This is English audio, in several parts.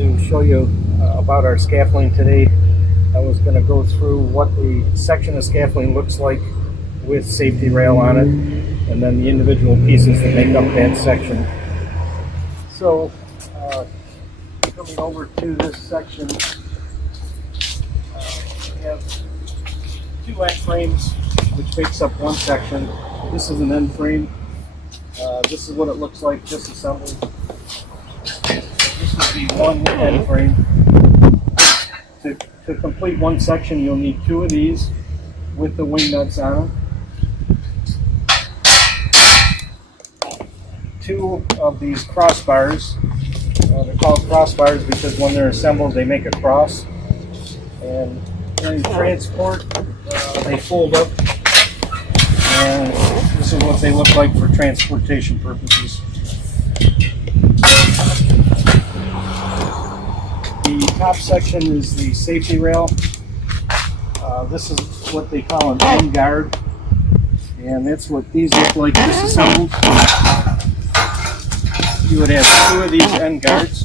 to show you about our scaffolding today. I was going to go through what a section of scaffolding looks like with safety rail on it, and then the individual pieces that make up that section. So, coming over to this section, we have two end frames, which makes up one section. This is an end frame. This is what it looks like disassembled. This would be one end frame. To complete one section, you'll need two of these with the wing nuts on them. Two of these crossbars. They're called crossbars because when they're assembled, they make a cross. And during transport, they fold up. And this is what they look like for transportation purposes. The top section is the safety rail. This is what they call an end guard, and that's what these look like disassembled. You would have two of these end guards,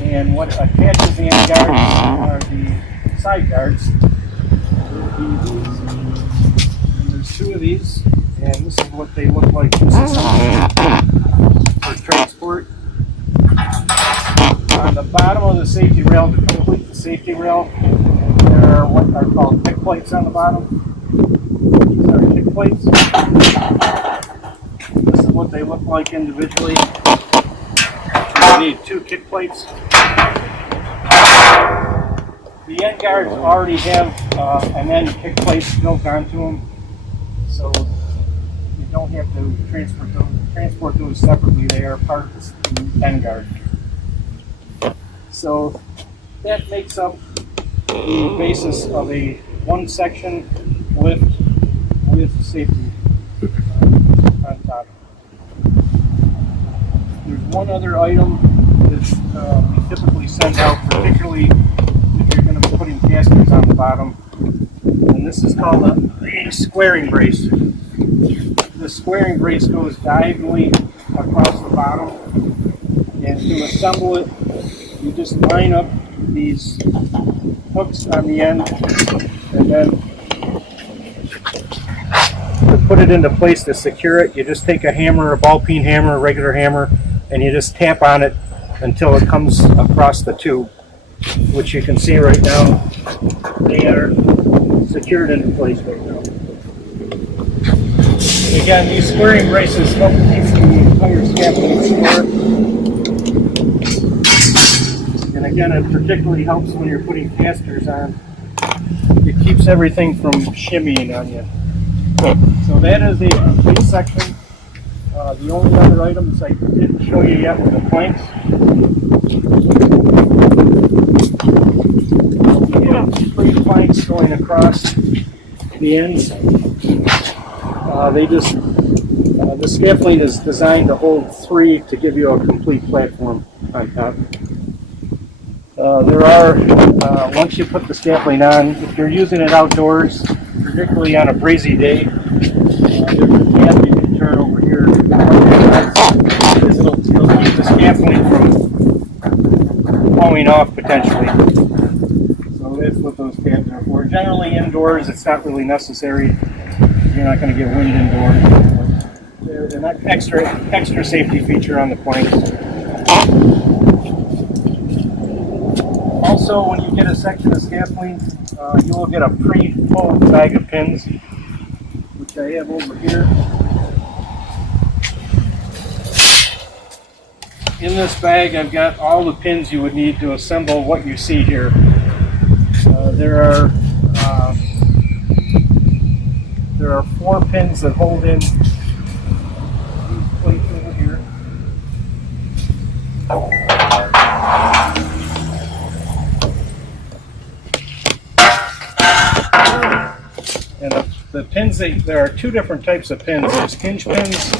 and what attaches the end guards are the side guards. And there's two of these, and this is what they look like disassembled for transport. On the bottom of the safety rail, to complete the safety rail, there are what are called kick plates on the bottom. These are kick plates. This is what they look like individually. You need two kick plates. The end guards already have an end kick plate built onto them, so you don't have to transport those separately. They are part of the end guard. So that makes up the basis of a one section lift with safety on top. There's one other item that we typically send out, particularly if you're going to be putting casters on the bottom, and this is called a squaring brace. The squaring brace goes diagonally across the bottom, and to assemble it, you just line up these hooks on the end, and then to put it into place to secure it, you just take a hammer, a ball peen hammer, a regular hammer, and you just tap on it until it comes across the tube, which you can see right now. They are secured into place right now. And again, these squaring braces help keep the entire scaffolding square. And again, it particularly helps when you're putting casters on. It keeps everything from shimmying on you. So that is a complete section. The only other items I didn't show you yet were the planks. We have 3 planks going across the ends. The scaffolding is designed to hold 3 to give you a complete platform on top. There are, once you put the scaffolding on, if you're using it outdoors, particularly on a breezy day, there's a tab you can turn over here. It'll keep the scaffolding from blowing off potentially. So that's what those tabs are for. Generally indoors, it's not really necessary. You're not going to get wind indoors. They're an extra safety feature on the planks. Also, when you get a section of scaffolding, you will get a pre-pulled bag of pins, which I have over here. In this bag, I've got all the pins you would need to assemble what you see here. There are 4 pins that hold in these plates over here. And the pins, there are 2 different types of pins. There's hinge pins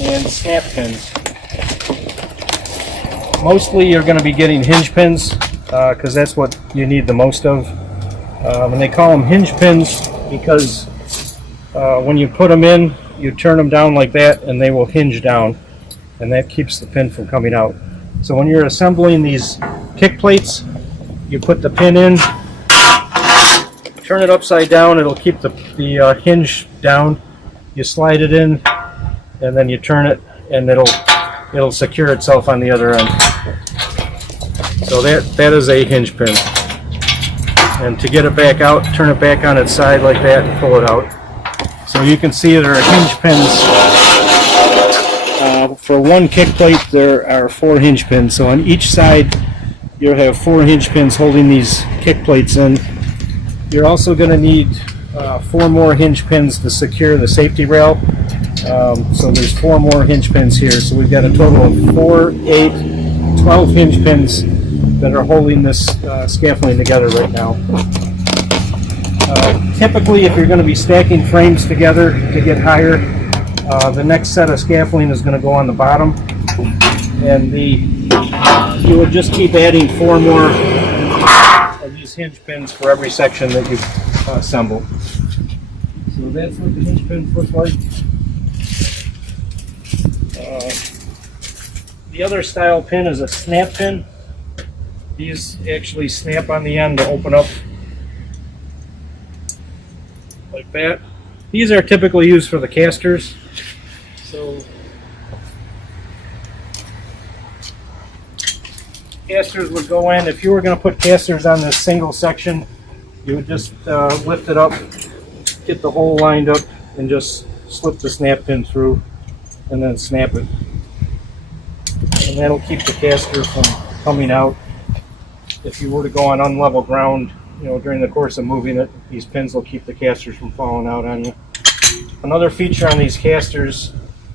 and snap pins. Mostly you're going to be getting hinge pins because that's what you need the most of. And they call them hinge pins because when you put them in, you turn them down like that and they will hinge down. and that keeps the pin from coming out. So when you're assembling these kick plates, you put the pin in, turn it upside down, it'll keep the hinge down. You slide it in, and then you turn it, and it'll secure itself on the other end. So that is a hinge pin. And to get it back out, turn it back on its side like that and pull it out. So you can see there are hinge pins. For one kick plate, there are 4 hinge pins. So on each side, you'll have 4 hinge pins holding these kick plates in. You're also going to need 4 more hinge pins to secure the safety rail. So there's 4 more hinge pins here. So we've got a total of 4, 8, 12 hinge pins that are holding this scaffolding together right now. Typically, if you're going to be stacking frames together to get higher, the next set of scaffolding is going to go on the bottom, and you would just keep adding 4 more of these hinge pins for every section that you assemble. So that's what the hinge pins look like. The other style pin is a snap pin. These actually snap on the end to open up like that. These are typically used for the casters. So casters would go in. If you were going to put casters on this single section, you would just lift it up, get the hole lined up, and just slip the snap pin through, and then snap it. And that'll keep the caster from coming out. If you were to go on unlevel ground, during the course of moving it, these pins will keep the casters from falling out on you. Another feature on these casters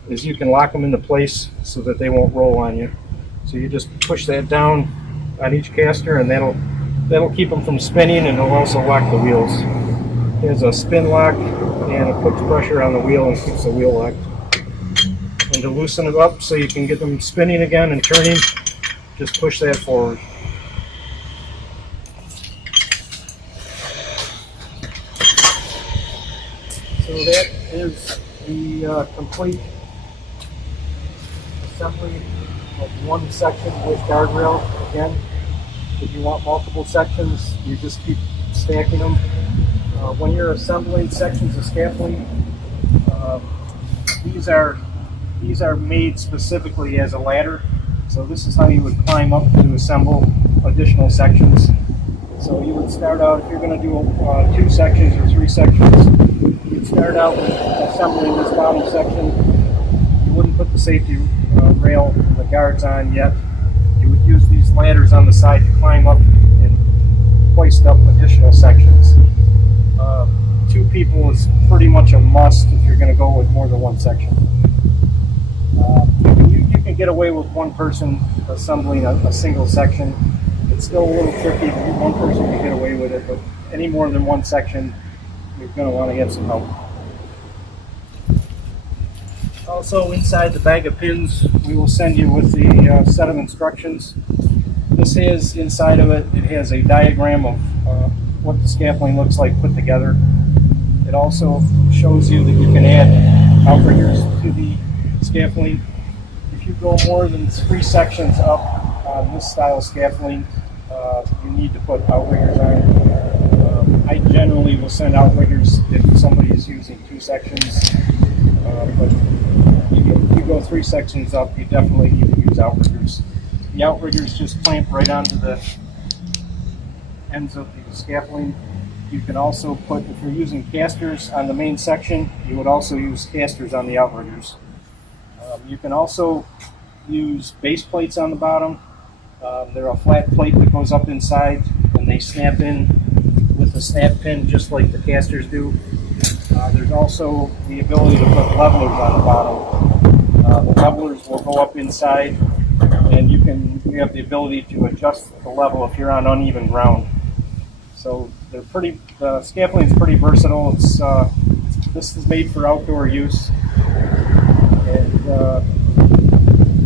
is you can lock them into place so that they won't roll on you. So you just push that down on each caster, and that'll keep them from spinning, and it'll also lock the wheels. There's a spin lock, and it puts pressure on the wheel and keeps the wheel locked. And to loosen it up so you can get them spinning again and turning, just push that forward. So that is the complete assembly of one section with guardrail. Again, if you want multiple sections, you just keep stacking them. When you're assembling sections of scaffolding, these are made specifically as a ladder. So this is how you would climb up to assemble additional sections. So you would start out, if you're going to do 2 sections or 3 sections, you'd start out with assembling this bottom section. You wouldn't put the safety rail and the guards on yet. You would use these ladders on the side to climb up and hoist up additional sections. 2 people is pretty much a must if you're going to go with more than 1 section. You can get away with 1 person assembling a single section. It's still a little tricky, but 1 person can get away with it, but any more than 1 section, you're going to want to get some help. Also, inside the bag of pins, we will send you with the set of instructions. This has, inside of it, it has a diagram of what the scaffolding looks like put together. It also shows you that you can add outriggers to the scaffolding. If you go more than 3 sections up on this style scaffolding, you need to put outriggers on. I generally will send outriggers if somebody is using 2 sections, but if you go 3 sections up, you definitely need to use outriggers. The outriggers just clamp right onto the ends of the scaffolding. You can also put, if you're using casters on the main section, you would also use casters on the outriggers. You can also use base plates on the bottom. They're a flat plate that goes up inside, and they snap in with a snap pin just like the casters do. There's also the ability to put levelers on the bottom. The levelers will go up inside, and you have the ability to adjust the level if you're on uneven ground. So the scaffolding is pretty versatile. This is made for outdoor use, and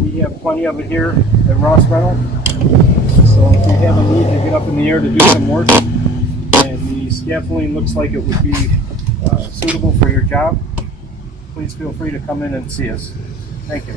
we have plenty of it here at Ross Rental. So if you have a need to get up in the air to do some work, and the scaffolding looks like it would be suitable for your job, please feel free to come in and see us. Thank you.